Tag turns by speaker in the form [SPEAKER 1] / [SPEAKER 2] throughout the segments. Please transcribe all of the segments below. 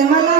[SPEAKER 1] Guatemala.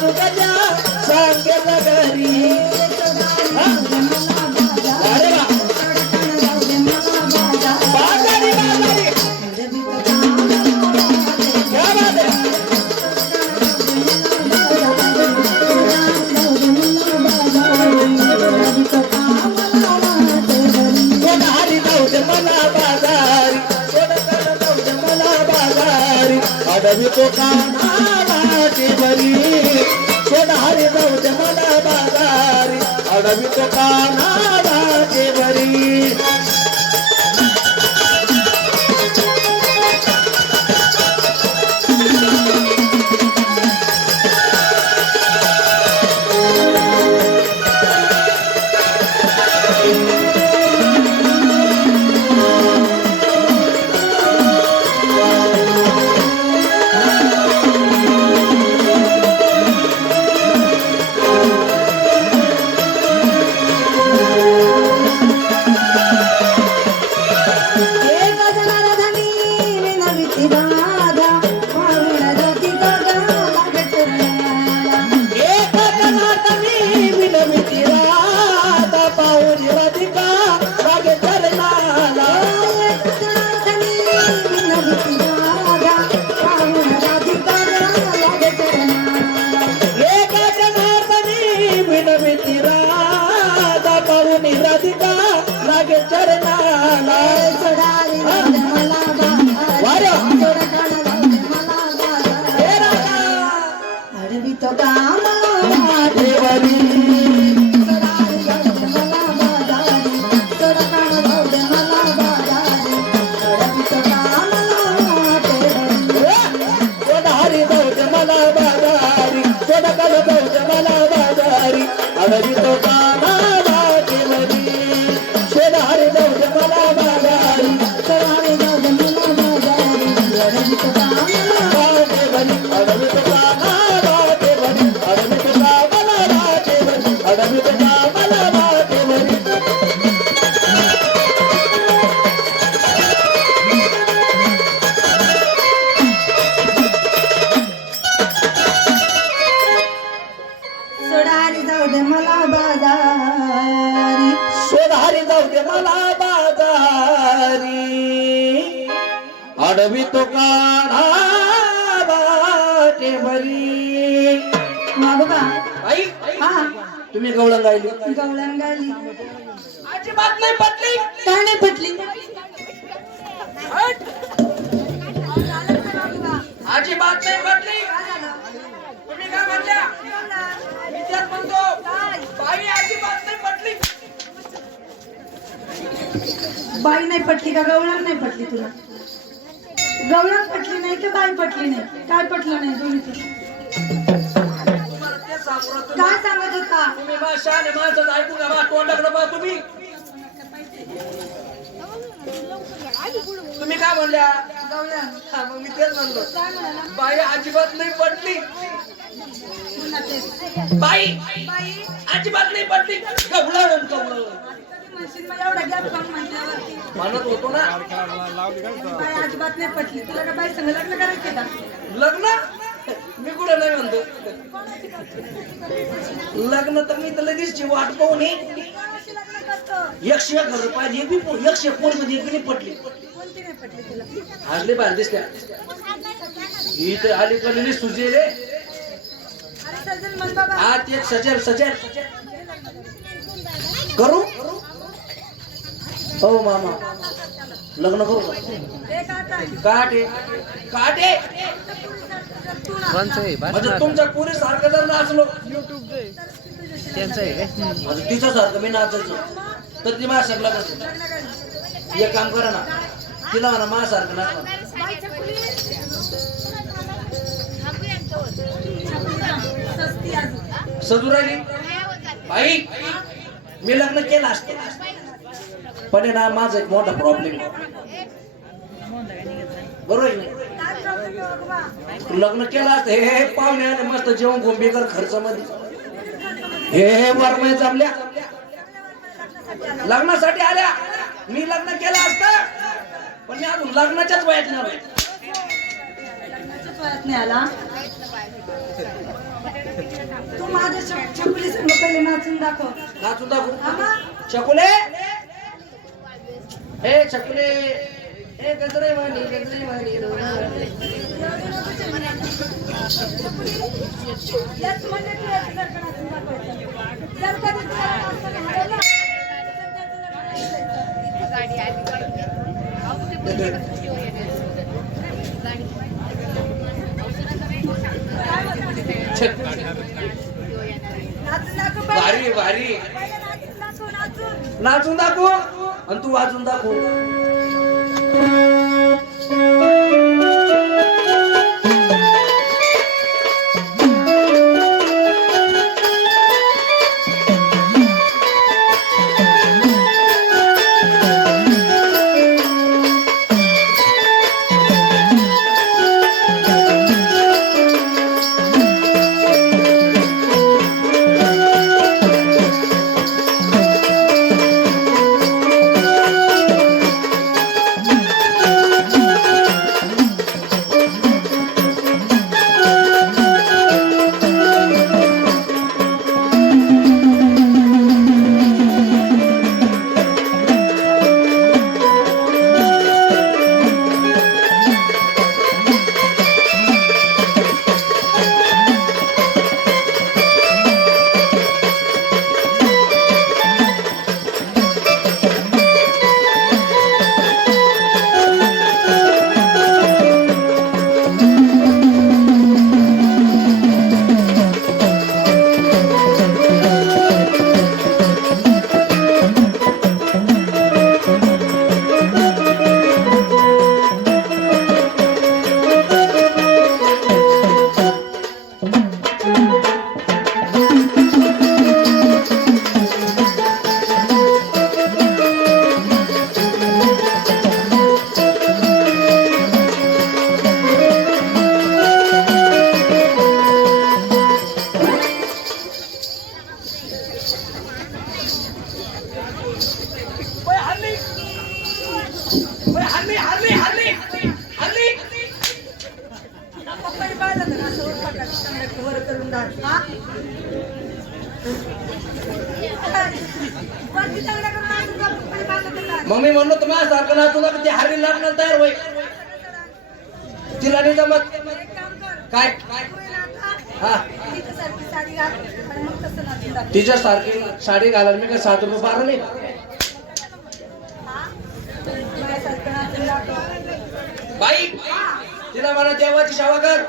[SPEAKER 1] सुखजा सांगत घरी अरे वा. बाजारी बाजारी. क्या बात है. कोण हरी जाऊ दे मला बाजारी. कोण हरी जाऊ दे मला बाजारी. अडवी तो काना
[SPEAKER 2] रविकाना
[SPEAKER 1] राजे भरी పడకలతో జమల బాజారి अडवी तो काढा बाटे बरी आई
[SPEAKER 2] हा.
[SPEAKER 1] तुम्ही गवळण गायली.
[SPEAKER 2] गवळण गाली
[SPEAKER 1] अजिबात नाही पटली.
[SPEAKER 2] काय नाही पटली?
[SPEAKER 1] अजिबात नाही पटली. तुम्ही काय मी म्हणतो. बाई अजिबात नाही पटली.
[SPEAKER 2] बाई नाही पटली का गवळण नाही पटली तुला? गवळण पटली नाही की बाई पटली नाही? काय पटलं नाही दोन्ही. काय सांगत होता?
[SPEAKER 1] तुम्ही बा शहाणे माणसं ऐकू का बा तोंडाकडे बा तुम्ही. तुम्ही काय म्हणल्या? हा, मग मी तेच म्हणलो. बाई अजिबात नाही पडली. बाई
[SPEAKER 2] बाई.
[SPEAKER 1] अजिबात नाही पडली गवळण
[SPEAKER 2] कधी म्हणशील मग एवढा गॅप काऊन म्हटल्यावरती
[SPEAKER 1] म्हणत होतो ना.
[SPEAKER 2] बाई अजिबात नाही पटली. तुला का बाई संग लग्न करायचं का?
[SPEAKER 1] लग्न? मी कुठं नाही म्हणतो. लग्न तर मी तर लगेच वाट पाहून ये.
[SPEAKER 2] कोणाशी लग्न करतो?
[SPEAKER 1] एकशे एक हजार रुपये एक बी पो- एकशे फोनमध्ये एक बी नाही पडली
[SPEAKER 2] कोणती नाही पटली तुला?
[SPEAKER 1] हसले पाहिजे दिसल्या. ही तर आली पडलेली सुजेले
[SPEAKER 2] अरे सजन म्हण बाबा.
[SPEAKER 1] हा ते सजल सजल करू? हो मामा. लग्न करू काटे. काटे. म्हणजे तुमच्या पुरी सारखं जर नाचलो.
[SPEAKER 3] त्यांचं आहे
[SPEAKER 1] म्हणजे तिच्या सारखं मी नाचायचो. तर ती माझ्या लग्न एक काम करा ना. तिला म्हणा माझ्या सारखं नाच. सजू राहिली? बाई मी लग्न केलं असतं. पण आहे ना माझा एक मोठा प्रॉब्लेम बरोबर आहे लग्न केलं असतं हे हे पाहुणे आले मस्त जेवण गोंबेकर खर्चामध्ये. हे हे वरमय जमल्या. लग्नासाठी आल्या. मी लग्न केलं असतं पण मी अजून लग्नाच्याच वयात नाही
[SPEAKER 2] आला. तू माझ्या छकुली संग पहिले नाचून दाखव.
[SPEAKER 1] नाचून दाखवू.
[SPEAKER 2] आम्हा
[SPEAKER 1] चकुले ए चकुले ए गजरे वाणी गजरे वाणी
[SPEAKER 2] याच म्हणजे तू याच्यासारखं नाचून दाखवायचं. जर कधी तुला नाचता नाही आलं ना, तर त्याचं लग्न नाही करायचं. काय म्हणते? नाचून दाखव पहिले.
[SPEAKER 1] भारी भारी
[SPEAKER 2] पहिले नाचून दाखव, नाचून.
[SPEAKER 1] नाचून दाखव आणि तू वाजून दाखव
[SPEAKER 2] thank you.
[SPEAKER 1] मग मी म्हणलो तुम्हाला सारखं नाचू नका ते हरी लग्न तयार होईल. तिला नाही जमत. काय?
[SPEAKER 2] ना
[SPEAKER 1] हा. तिच्या सारखी साडी घालायला मी काय सात रुपये बारा नाही. बाई तिला म्हणा देवाची सेवा कर.